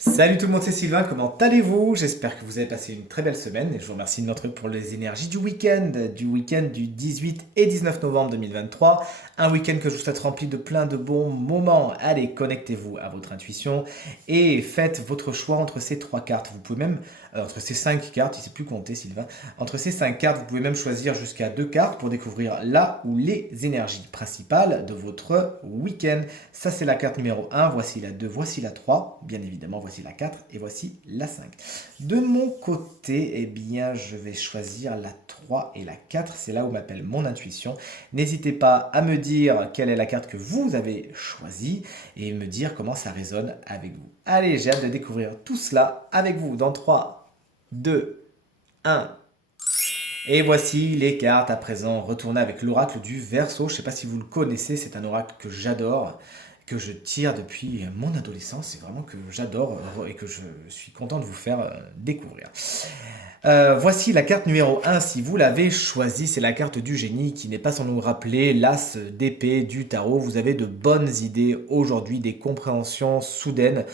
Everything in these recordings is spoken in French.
Salut tout le monde, c'est Sylvain, comment allez-vous? J'espère que vous avez passé une très belle semaine et je vous remercie de notre pour les énergies du 18 et 19 novembre 2023. Un week-end que je vous souhaite rempli de plein de bons moments. Allez, connectez-vous à votre intuition et faites votre choix entre ces trois cartes. Vous pouvez même, entre ces cinq cartes, il ne sait plus compter Sylvain, entre ces cinq cartes, vous pouvez même choisir jusqu'à deux cartes pour découvrir la ou les énergies principales de votre week-end. Ça, c'est la carte numéro un. Voici la 2, voici la 3. Bien évidemment, voici la 4 et voici la 5. De mon côté, eh bien, je vais choisir la 3 et la 4. C'est là où m'appelle mon intuition. N'hésitez pas à me dire quelle est la carte que vous avez choisie et me dire comment ça résonne avec vous. Allez, j'ai hâte de découvrir tout cela avec vous dans 3, 2, 1. Et voici les cartes à présent retournées avec l'oracle du Verseau. Je ne sais pas si vous le connaissez, c'est un oracle que j'adore, que je tire depuis mon adolescence. C'est vraiment que j'adore et que je suis content de vous faire découvrir. Voici la carte numéro un. Si vous l'avez choisie, c'est la carte du génie qui n'est pas sans nous rappeler l'as d'épée du tarot. Vous avez de bonnes idées aujourd'hui, des compréhensions soudaines.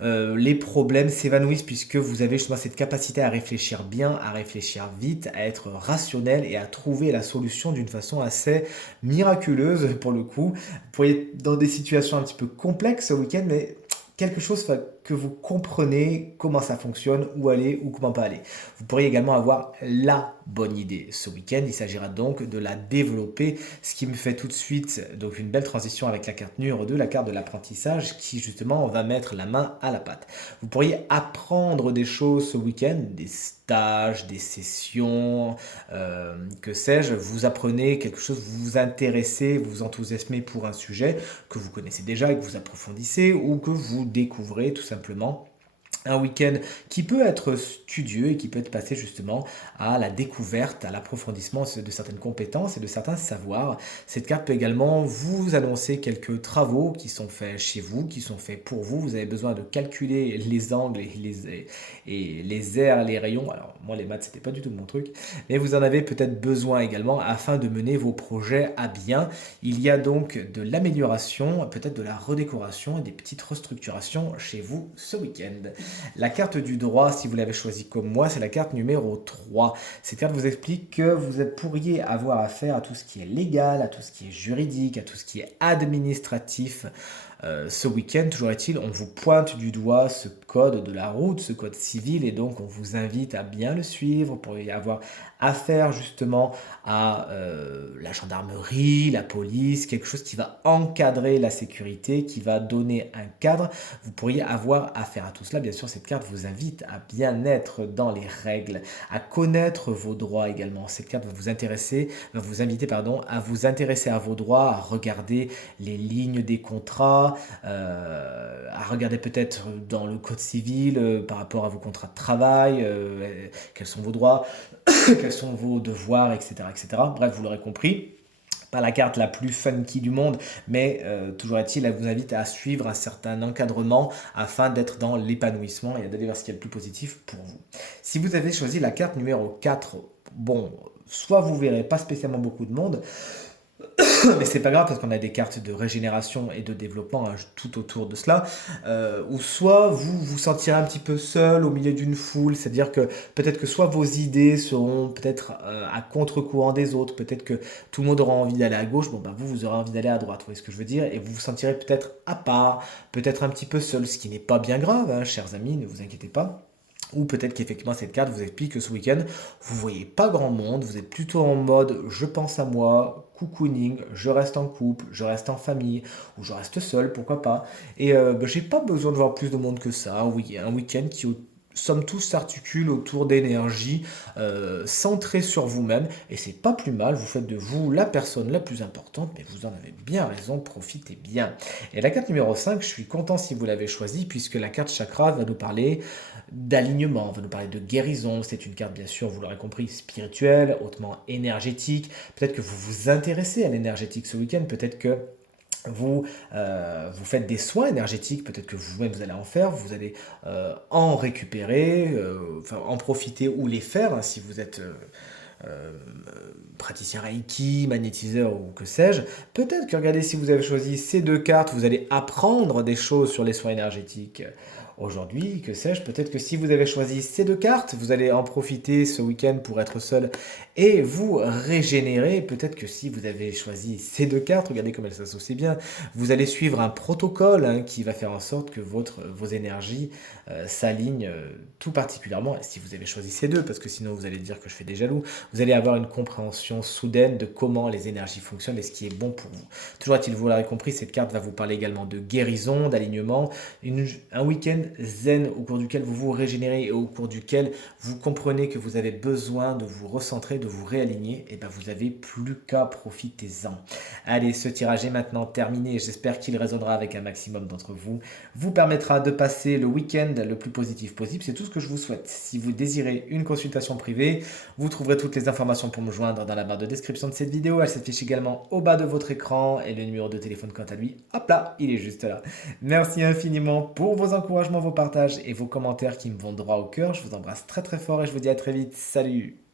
Les problèmes s'évanouissent puisque vous avez justement cette capacité à réfléchir bien, à réfléchir vite, à être rationnel et à trouver la solution d'une façon assez miraculeuse pour le coup. Vous pourriez être dans des situations un petit peu complexes ce week-end, mais quelque chose que vous comprenez comment ça fonctionne, où aller ou comment pas aller. Vous pourriez également avoir la bonne idée ce week-end. Il s'agira donc de la développer, ce qui me fait tout de suite donc une belle transition avec la carte numéro 2, la carte de l'apprentissage qui justement va mettre la main à la pâte. Vous pourriez apprendre des choses ce week-end, des stages, des sessions, que sais-je. Vous apprenez quelque chose, vous vous intéressez, vous vous enthousiasmez pour un sujet que vous connaissez déjà et que vous approfondissez ou que vous découvrez tout simplement un week-end qui peut être studieux et qui peut être passé justement à la découverte, à l'approfondissement de certaines compétences et de certains savoirs. Cette carte peut également vous annoncer quelques travaux qui sont faits chez vous, qui sont faits pour vous. Vous avez besoin de calculer les angles et les airs, les rayons. Alors moi les maths c'était pas du tout mon truc, mais vous en avez peut-être besoin également afin de mener vos projets à bien. Il y a donc de l'amélioration, peut-être de la redécoration et des petites restructurations chez vous ce week-end. La carte du droit, si vous l'avez choisie comme moi, c'est la carte numéro 3. Cette carte vous explique que vous pourriez avoir affaire à tout ce qui est légal, à tout ce qui est juridique, à tout ce qui est administratif. Ce week-end, toujours est-il, on vous pointe du doigt ce code de la route, ce code civil, et donc on vous invite à bien le suivre pour y avoir affaire justement à la gendarmerie, la police, quelque chose qui va encadrer la sécurité, qui va donner un cadre. Vous pourriez avoir affaire à tout cela. Bien sûr, cette carte vous invite à bien être dans les règles, à connaître vos droits également. Cette carte va vous inviter pardon, à vous intéresser à vos droits, à regarder les lignes des contrats, à regarder peut-être dans le code civil par rapport à vos contrats de travail, quels sont vos droits, quels sont vos devoirs, etc., etc. Bref, vous l'aurez compris. Pas la carte la plus funky du monde, mais toujours est-il, elle vous invite à suivre un certain encadrement afin d'être dans l'épanouissement et d'aller vers ce qui est le plus positif pour vous. Si vous avez choisi la carte numéro 4, bon, soit vous verrez pas spécialement beaucoup de monde, mais c'est pas grave parce qu'on a des cartes de régénération et de développement hein, tout autour de cela. Ou soit vous vous sentirez un petit peu seul au milieu d'une foule, c'est-à-dire que peut-être que soit vos idées seront peut-être à contre-courant des autres, peut-être que tout le monde aura envie d'aller à gauche, bon bah vous aurez envie d'aller à droite, vous voyez ce que je veux dire, et vous vous sentirez peut-être à part, peut-être un petit peu seul, ce qui n'est pas bien grave, hein, chers amis, ne vous inquiétez pas. Ou peut-être qu'effectivement cette carte vous explique que ce week-end, vous voyez pas grand monde, vous êtes plutôt en mode je pense à moi, cocooning, je reste en couple, je reste en famille, ou je reste seul, pourquoi pas. Et j'ai pas besoin de voir plus de monde que ça, oui, un week-end qui somme tous s'articule autour d'énergie centrée sur vous-même, et c'est pas plus mal, vous faites de vous la personne la plus importante, mais vous en avez bien raison, profitez bien. Et la carte numéro 5, je suis content si vous l'avez choisie, puisque la carte chakra va nous parler d'alignement, on va nous parler de guérison. C'est une carte, bien sûr, vous l'aurez compris, spirituelle, hautement énergétique. Peut-être que vous vous intéressez à l'énergétique ce week-end, peut-être que vous faites des soins énergétiques, peut-être que vous-même vous allez en faire, vous allez en récupérer, enfin, en profiter ou les faire hein, si vous êtes euh, praticien Reiki, magnétiseur ou que sais-je, peut-être que regardez, si vous avez choisi ces deux cartes, vous allez apprendre des choses sur les soins énergétiques. Aujourd'hui, que sais-je, peut-être que si vous avez choisi ces deux cartes, vous allez en profiter ce week-end pour être seul et vous régénérer. Peut-être que si vous avez choisi ces deux cartes, regardez comme elles s'associent bien, vous allez suivre un protocole qui va faire en sorte que vos énergies s'alignent tout particulièrement. Si vous avez choisi ces deux, parce que sinon vous allez dire que je fais des jaloux, vous allez avoir une compréhension soudaine de comment les énergies fonctionnent et ce qui est bon pour vous. Toujours est-il, vous l'aurez compris, cette carte va vous parler également de guérison, d'alignement, un week-end zen au cours duquel vous vous régénérez et au cours duquel vous comprenez que vous avez besoin de vous recentrer, de vous réaligner, et ben vous n'avez plus qu'à profitez-en. Allez, ce tirage est maintenant terminé. J'espère qu'il résonnera avec un maximum d'entre vous, vous permettra de passer le week-end le plus positif possible. C'est tout ce que je vous souhaite. Si vous désirez une consultation privée, vous trouverez toutes les informations pour me joindre dans la barre de description de cette vidéo. Elle s'affiche également au bas de votre écran et le numéro de téléphone quant à lui, hop là, il est juste là. Merci infiniment pour vos encouragements, vos partages et vos commentaires qui me vont droit au cœur. Je vous embrasse très très fort et je vous dis à très vite. Salut!